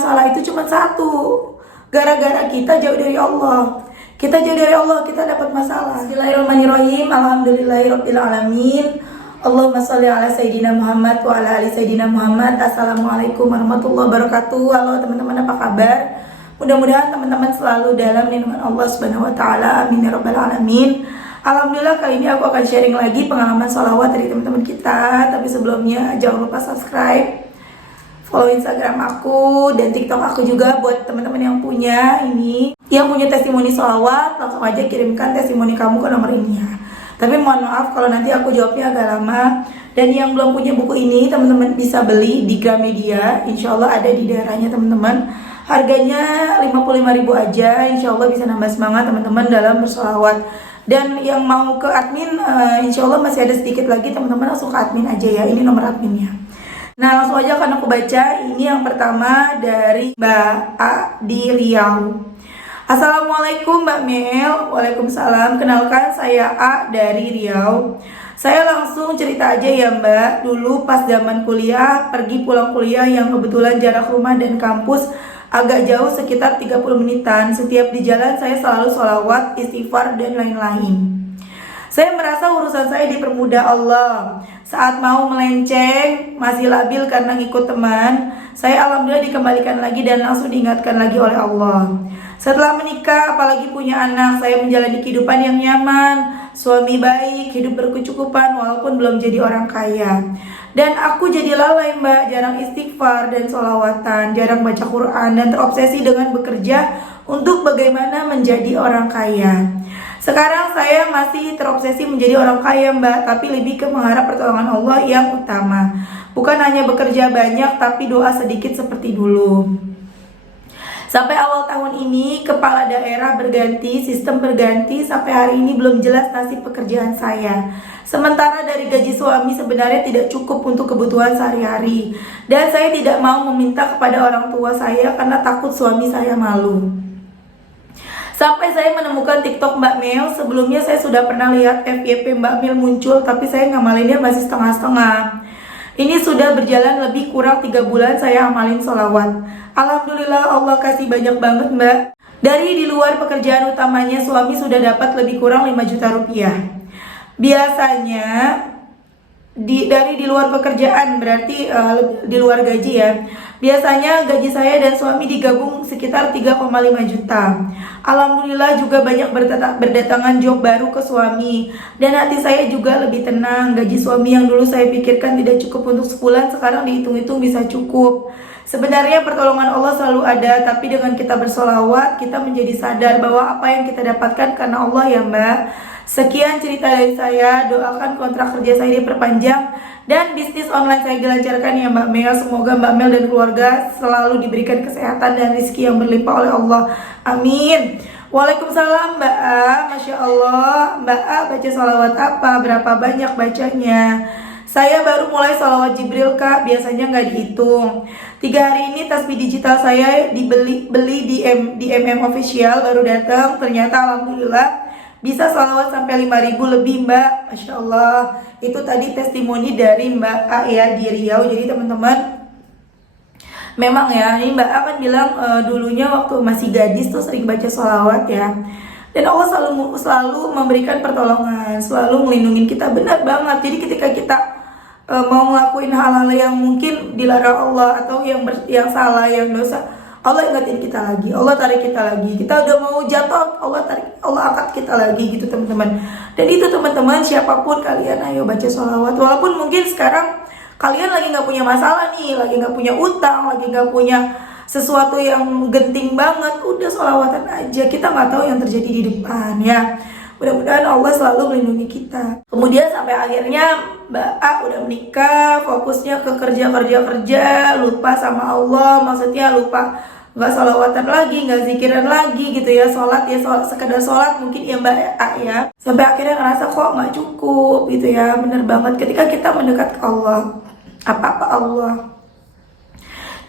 masalah itu cuma satu. Gara-gara kita jauh dari Allah. Kita jauh dari Allah, kita dapat masalah. Bismillahirrahmanirrahim. Alhamdulillahirabbil alamin. Allahumma sholli ala sayyidina Muhammad wa ala ali sayyidina Muhammad. Assalamualaikum warahmatullahi wabarakatuh. Halo teman-teman, apa kabar? Mudah-mudahan teman-teman selalu dalam lindungan Allah Subhanahu wa taala. Amin ya rabbal alamin. Alhamdulillah, kali ini aku akan sharing lagi pengalaman sholawat dari teman-teman kita. Tapi sebelumnya jangan lupa subscribe, follow Instagram aku dan TikTok aku juga buat teman-teman yang punya testimoni sholawat. Langsung aja kirimkan testimoni kamu ke nomor ini ya. Tapi mohon maaf kalau nanti aku jawabnya agak lama. Dan yang belum punya buku ini, teman-teman bisa beli di Gramedia. Insya Allah ada di daerahnya teman-teman. Harganya 55.000 aja. Insya Allah bisa nambah semangat teman-teman dalam bersolawat. Dan yang mau ke admin, insya Allah masih ada sedikit lagi, teman-teman langsung ke admin aja ya. Ini nomor adminnya. Nah, langsung aja akan aku baca. Ini yang pertama dari Mbak A di Riau. Assalamualaikum Mbak Mel. Waalaikumsalam. Kenalkan, saya A dari Riau. Saya langsung cerita aja ya Mbak. Dulu pas zaman kuliah, pergi pulang kuliah yang kebetulan jarak rumah dan kampus agak jauh sekitar 30 menitan. Setiap di jalan saya selalu sholawat, istighfar, dan lain-lain. Saya merasa urusan saya dipermudah Allah. Saat mau melenceng, masih labil karena ngikut teman, saya alhamdulillah dikembalikan lagi dan langsung diingatkan lagi oleh Allah. Setelah menikah, apalagi punya anak, saya menjalani kehidupan yang nyaman, suami baik, hidup berkecukupan walaupun belum jadi orang kaya. Dan aku jadi lalai Mbak, jarang istighfar dan sholawatan, jarang baca Quran, dan terobsesi dengan bekerja untuk bagaimana menjadi orang kaya. Sekarang saya masih terobsesi menjadi orang kaya Mbak, tapi lebih ke mengharap pertolongan Allah yang utama. Bukan hanya bekerja banyak, tapi doa sedikit seperti dulu. Sampai awal tahun ini, kepala daerah berganti, sistem berganti, sampai hari ini belum jelas nasib pekerjaan saya. Sementara dari gaji suami sebenarnya tidak cukup untuk kebutuhan sehari-hari. Dan saya tidak mau meminta kepada orang tua saya karena takut suami saya malu. Sampai saya menemukan TikTok Mbak Mel. Sebelumnya saya sudah pernah lihat FYP Mbak Mel muncul, tapi saya ngamalinnya masih setengah-setengah. Ini sudah berjalan lebih kurang 3 bulan saya amalin sholawat. Alhamdulillah, Allah kasih banyak banget Mbak. Dari di luar pekerjaan utamanya, suami sudah dapat lebih kurang 5 juta rupiah. Biasanya dari di luar pekerjaan, berarti di luar gaji ya. Biasanya gaji saya dan suami digabung sekitar 3,5 juta. Alhamdulillah juga banyak berdatangan job baru ke suami. Dan hati saya juga lebih tenang. Gaji suami yang dulu saya pikirkan tidak cukup untuk sebulan, sekarang dihitung-hitung bisa cukup. Sebenarnya pertolongan Allah selalu ada, tapi dengan kita bersolawat, kita menjadi sadar bahwa apa yang kita dapatkan karena Allah ya Mbak. Sekian cerita dari saya, doakan kontrak kerja saya diperpanjang dan bisnis online saya dilancarkan ya Mbak Mel. Semoga Mbak Mel dan keluarga selalu diberikan kesehatan dan rezeki yang berlimpah oleh Allah. Amin. Waalaikumsalam Mbak A. Masya Allah, Mbak A baca sholawat apa? Berapa banyak bacanya? Saya baru mulai sholawat Jibril Kak, biasanya nggak dihitung. 3 hari ini tasbih digital saya beli di MM Official, baru datang. Ternyata alhamdulillah bisa sholawat sampai 5.000 lebih Mbak. Masya Allah. Itu tadi testimoni dari Mbak A ya di Riau. Jadi teman-teman, memang ya, ini Mbak A kan bilang dulunya waktu masih gadis tuh sering baca sholawat ya. Dan Allah selalu memberikan pertolongan, selalu melindungi kita. Benar banget. Jadi ketika kita mau ngelakuin hal-hal yang mungkin dilarang Allah atau yang salah, yang dosa, Allah ingetin kita lagi, Allah tarik kita lagi. Kita udah mau jatuh, Allah angkat kita lagi gitu teman-teman. Dan itu teman-teman, siapapun kalian, ayo baca sholawat. Walaupun mungkin sekarang kalian lagi nggak punya masalah nih, lagi nggak punya utang, lagi nggak punya sesuatu yang genting banget, udah sholawatan aja. Kita nggak tahu yang terjadi di depan ya. Mudah-mudahan Allah selalu melindungi kita. Kemudian sampai akhirnya Mbak A udah menikah, fokusnya ke kerja, lupa sama Allah. Maksudnya lupa, nggak sholawatan lagi, nggak zikiran lagi gitu ya. Sholat ya, sekedar sholat mungkin ya Mbak A ya. Sampai akhirnya ngerasa kok nggak cukup gitu ya. Bener banget, ketika kita mendekat ke Allah, apa-apa Allah.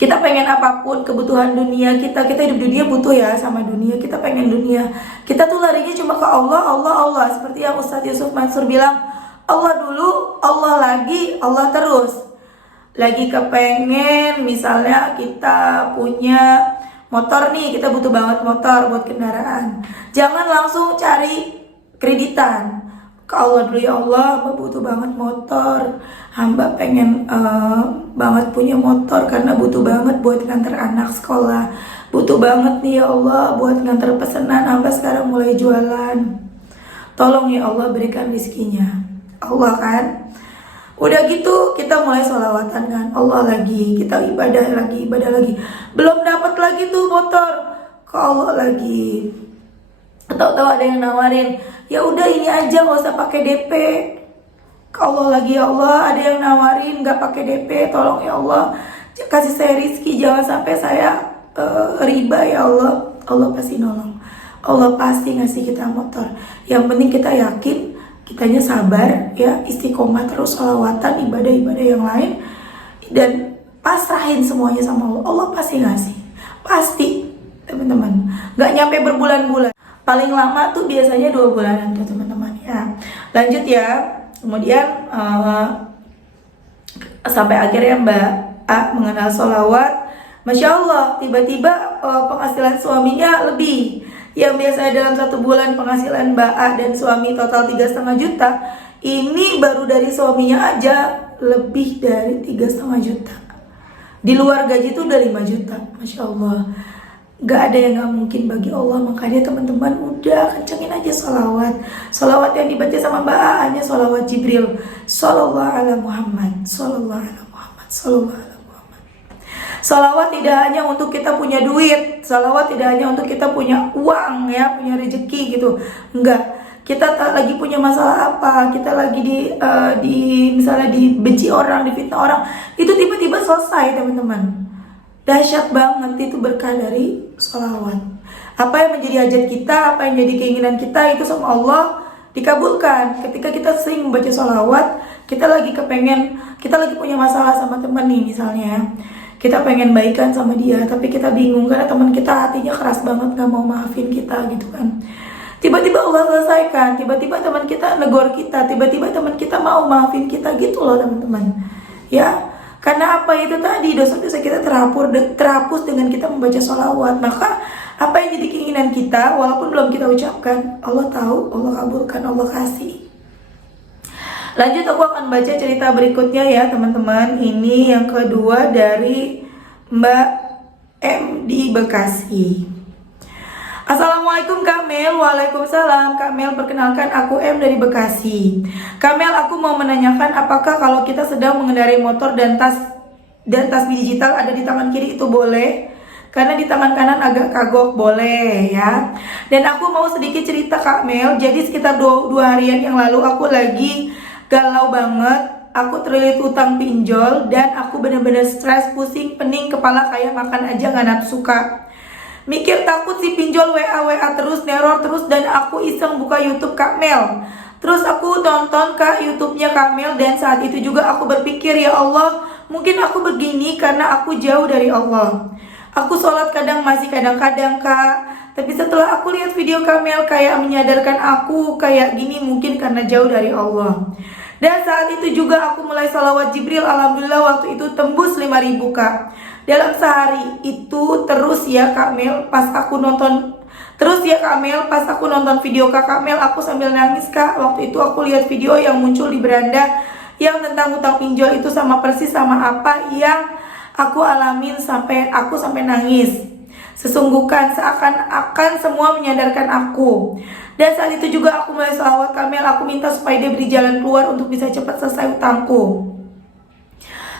Kita pengen apapun kebutuhan dunia kita hidup dunia butuh ya sama dunia, kita pengen dunia. Kita tuh larinya cuma ke Allah, Allah. Seperti yang Ustadz Yusuf Mansur bilang, Allah dulu, Allah lagi, Allah terus. lagi kepengen misalnya kita punya motor nih, kita butuh banget motor buat kendaraan. Jangan langsung cari kreditan. Ke Allah dulu, ya Allah, hamba butuh banget motor. Hamba pengen banget punya motor karena butuh banget buat nganter anak sekolah. Butuh banget nih ya Allah buat nganter pesanan, hamba sekarang mulai jualan. Tolong ya Allah berikan rezekinya. Allah kan. Udah gitu kita mulai sholawatan kan, Allah lagi, kita ibadah lagi, belum dapat lagi tuh motor, ke Allah lagi. Tahu-tahu ada yang nawarin, ya udah ini aja nggak usah pakai DP. Ke Allah lagi, ya Allah ada yang nawarin nggak pakai DP, tolong ya Allah kasih saya rezeki, jangan sampai saya riba ya Allah. Allah pasti nolong, Allah pasti ngasih kita motor. Yang penting kita yakin, kitanya sabar ya, istiqomah terus sholawatan, ibadah-ibadah yang lain, dan pasrahin semuanya sama Allah. Allah pasti ngasih, pasti teman-teman. Nggak nyampe berbulan-bulan, paling lama tuh biasanya 2 bulanan tuh teman-teman ya. Lanjut ya, kemudian sampai akhirnya Mbak A mengenal sholawat. Masya Allah, tiba-tiba penghasilan suaminya lebih. Yang biasanya dalam 1 bulan penghasilan Mbak A dan suami total 3,5 juta, ini baru dari suaminya aja lebih dari 3,5 juta. Di luar gaji itu udah 5 juta. Masya Allah, gak ada yang gak mungkin bagi Allah. Makanya teman-teman udah kencengin aja sholawat. Sholawat yang dibaca sama Mbak A hanya sholawat Jibril, Sallallahu ala Muhammad, Sallallahu ala Muhammad, Sallallahu ala. Salawat tidak hanya untuk kita punya duit, salawat tidak hanya untuk kita punya uang ya, punya rezeki gitu. Enggak, kita lagi punya masalah apa, kita lagi misalnya dibenci orang, difitnah orang, itu tiba-tiba selesai teman-teman. Dahsyat banget, itu berkah dari salawat. Apa yang menjadi hajat kita, apa yang jadi keinginan kita, itu sama Allah dikabulkan. Ketika kita sering membaca salawat, kita lagi punya masalah sama teman nih misalnya, kita pengen baikan sama dia, tapi kita bingung karena teman kita hatinya keras banget, gak mau maafin kita gitu kan. Tiba-tiba Allah selesaikan, tiba-tiba teman kita negor kita, tiba-tiba teman kita mau maafin kita gitu loh teman-teman. Ya, karena apa itu tadi, dosa-dosa kita terhapus dengan kita membaca sholawat. Maka apa yang jadi keinginan kita, walaupun belum kita ucapkan, Allah tahu, Allah kabulkan, Allah kasih. Lanjut, aku akan baca cerita berikutnya ya teman-teman. Ini yang kedua dari Mbak M di Bekasi. Assalamualaikum Kamel. Waalaikumsalam Kamel, perkenalkan aku M dari Bekasi. Kamel, aku mau menanyakan apakah kalau kita sedang mengendarai motor dan tasbih digital ada di tangan kiri itu boleh? Karena di tangan kanan agak kagok, boleh ya. Dan aku mau sedikit cerita Kamel. Jadi sekitar 2 harian yang lalu aku lagi galau banget, aku terlilit utang pinjol dan aku bener-bener stres, pusing, pening, kepala kayak makan aja gak nafsu Kak. Mikir takut si pinjol WA terus, neror terus, dan aku iseng buka YouTube Kak Mel. Terus aku tonton Kak YouTube-nya Kak Mel, dan saat itu juga aku berpikir, ya Allah, mungkin aku begini karena aku jauh dari Allah. Aku sholat kadang-kadang Kak, tapi setelah aku lihat video Kak Mel kayak menyadarkan aku kayak gini mungkin karena jauh dari Allah. Dan saat itu juga aku mulai salawat Jibril, alhamdulillah waktu itu tembus 5.000 Kak. Dalam sehari itu terus ya Kak Mel, pas aku nonton video Kak Mel, aku sambil nangis Kak. Waktu itu aku lihat video yang muncul di beranda yang tentang utang pinjol itu persis sama apa yang aku alamin, sampai nangis. Sesungguhnya seakan-akan semua menyadarkan aku. Dan saat itu juga aku mulai salawat Kamel, aku minta supaya dia beri jalan keluar untuk bisa cepat selesai utangku.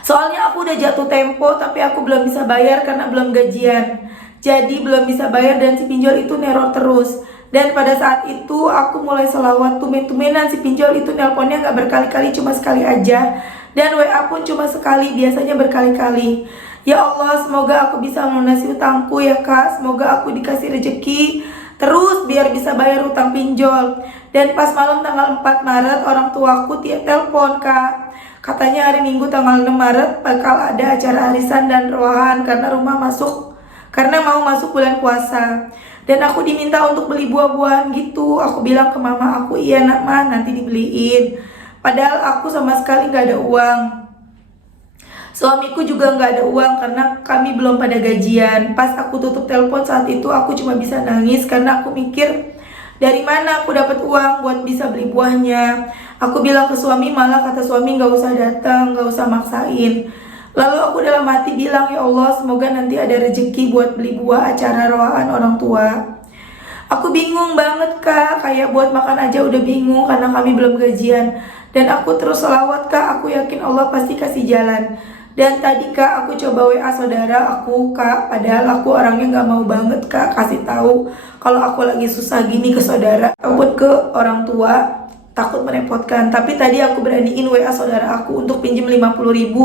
Soalnya aku udah jatuh tempo, tapi aku belum bisa bayar karena belum gajian. Jadi belum bisa bayar dan si pinjol itu neror terus. Dan pada saat itu aku mulai salawat, tumen-tumenan si pinjol itu nelponnya gak berkali-kali, cuma sekali aja. Dan WA pun cuma sekali, biasanya berkali-kali. Ya Allah, semoga aku bisa melunasi utangku ya Kak. Semoga aku dikasih rezeki terus biar bisa bayar utang pinjol. Dan pas malam tanggal 4 Maret orang tuaku telepon Kak. Katanya hari Minggu tanggal 6 Maret bakal ada acara arisan dan rohan karena mau masuk bulan puasa. Dan aku diminta untuk beli buah-buahan gitu. Aku bilang ke mama aku, iya nak mah nanti dibeliin. Padahal aku sama sekali gak ada uang. Suamiku juga nggak ada uang karena kami belum pada gajian. Pas aku tutup telepon saat itu aku cuma bisa nangis karena aku mikir dari mana aku dapat uang buat bisa beli buahnya. Aku bilang ke suami, malah kata suami nggak usah datang, nggak usah maksain. Lalu aku dalam hati bilang, ya Allah semoga nanti ada rezeki buat beli buah acara rohaan orang tua. Aku bingung banget kak, kayak buat makan aja udah bingung karena kami belum gajian. Dan aku terus selawat kak, aku yakin Allah pasti kasih jalan. Dan tadi kak aku coba WA saudara aku kak, padahal aku orangnya nggak mau banget kak kasih tahu kalau aku lagi susah gini ke saudara ataupun ke orang tua, takut merepotkan. Tapi tadi aku beraniin WA saudara aku untuk pinjam 50.000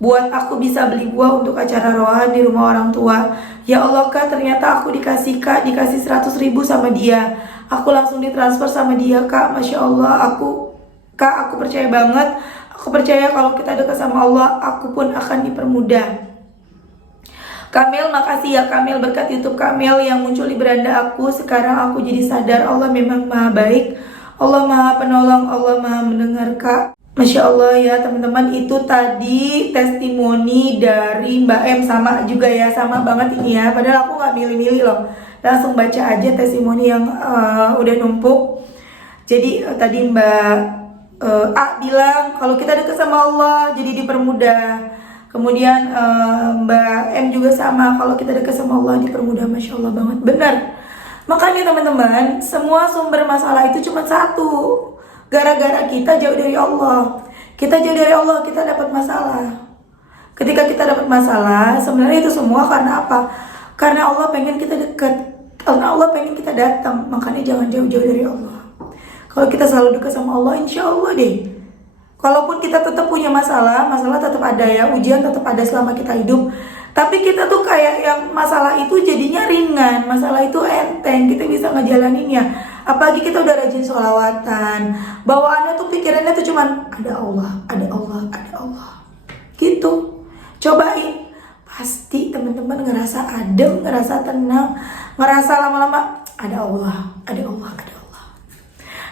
buat aku bisa beli buah untuk acara rohan di rumah orang tua. Ya Allah kak, ternyata aku dikasih 100.000 sama dia. Aku langsung ditransfer sama dia kak. Masya Allah, aku percaya banget. Aku percaya kalau kita dekat sama Allah, aku pun akan dipermudah. Kamil, makasih ya Kamil, berkat YouTube Kamil yang muncul di beranda aku. Sekarang aku jadi sadar Allah memang maha baik, Allah maha penolong, Allah maha mendengar kak. Masya Allah ya teman-teman, itu tadi testimoni dari Mbak M, sama juga ya, sama banget ini ya. Padahal aku gak milih-milih loh, langsung baca aja testimoni yang udah numpuk. Jadi tadi Mbak A bilang kalau kita dekat sama Allah jadi dipermudah. Kemudian Mbak M juga sama, kalau kita dekat sama Allah dipermudah. Masya Allah banget, benar. Makanya teman-teman, semua sumber masalah itu cuma satu, gara-gara kita jauh dari Allah. Kita jauh dari Allah, kita dapat masalah. Ketika kita dapat masalah, sebenarnya itu semua karena apa? Karena Allah pengen kita dekat, karena Allah pengen kita datang. Makanya jangan jauh-jauh dari Allah. Kalau kita selalu dekat sama Allah, insya Allah deh. Kalaupun kita tetap punya masalah, masalah tetap ada ya, ujian tetap ada selama kita hidup. Tapi kita tuh kayak yang masalah itu jadinya ringan, masalah itu enteng, kita bisa ngejalaninnya. Apalagi kita udah rajin sholawatan, bawaannya tuh pikirannya tuh cuman ada Allah, ada Allah, ada Allah. Gitu. Cobain. Pasti teman-teman ngerasa adem, ngerasa tenang, ngerasa lama-lama ada Allah, ada Allah, ada Allah.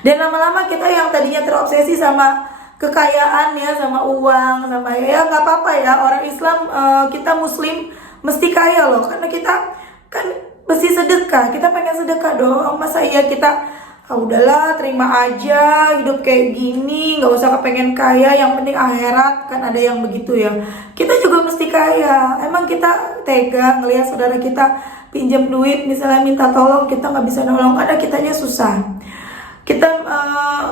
Dan lama-lama kita yang tadinya terobsesi sama kekayaan ya, sama uang, sama ya nggak apa-apa ya, orang Islam, kita Muslim mesti kaya loh, karena kita kan mesti sedekah, kita pengen sedekah dong. Masa iya kita udahlah terima aja hidup kayak gini, nggak usah kepengen kaya, yang penting akhirat, kan ada yang begitu ya. Kita juga mesti kaya. Emang kita tega ngelihat saudara kita pinjam duit, misalnya minta tolong, kita nggak bisa nolong karena kitanya susah. Kita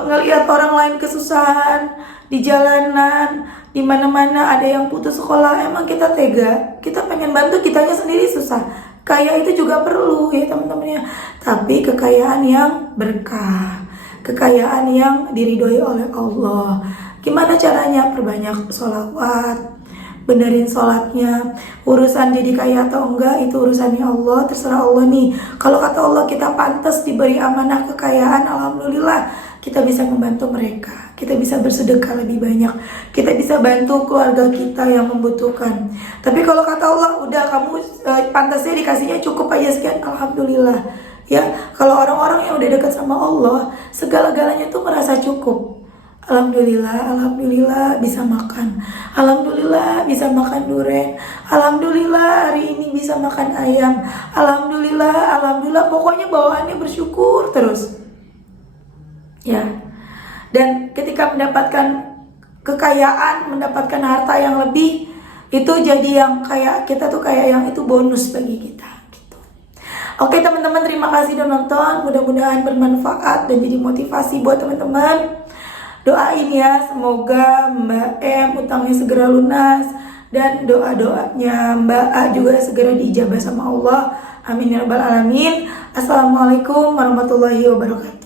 ngelihat orang lain kesusahan di jalanan, di mana-mana ada yang putus sekolah, emang kita tega? Kita pengen bantu, kitanya sendiri susah. Kaya itu juga perlu ya teman-teman ya, tapi kekayaan yang berkah, kekayaan yang diridhoi oleh Allah. Gimana caranya? Perbanyak sholawat, benerin sholatnya. Urusan jadi kaya atau enggak itu urusannya Allah, terserah Allah nih. Kalau kata Allah kita pantas diberi amanah kekayaan, alhamdulillah kita bisa membantu mereka, kita bisa bersedekah lebih banyak, kita bisa bantu keluarga kita yang membutuhkan. Tapi kalau kata Allah udah kamu pantasnya dikasihnya cukup aja sekian, alhamdulillah ya. Kalau orang-orang yang udah dekat sama Allah, segala-galanya tuh merasa cukup. Alhamdulillah, alhamdulillah bisa makan, alhamdulillah bisa makan durian, alhamdulillah hari ini bisa makan ayam, alhamdulillah, alhamdulillah, pokoknya bawaannya bersyukur terus ya. Dan ketika mendapatkan kekayaan, mendapatkan harta yang lebih, itu jadi yang kayak kita tuh kayak yang itu bonus bagi kita gitu. Oke teman-teman, terima kasih udah nonton, mudah-mudahan bermanfaat dan jadi motivasi buat teman-teman. Doain ya, semoga Mbak M utangnya segera lunas, dan doa-doanya Mbak A juga segera diijabah sama Allah. Amin ya rabbal alamin. Assalamualaikum warahmatullahi wabarakatuh.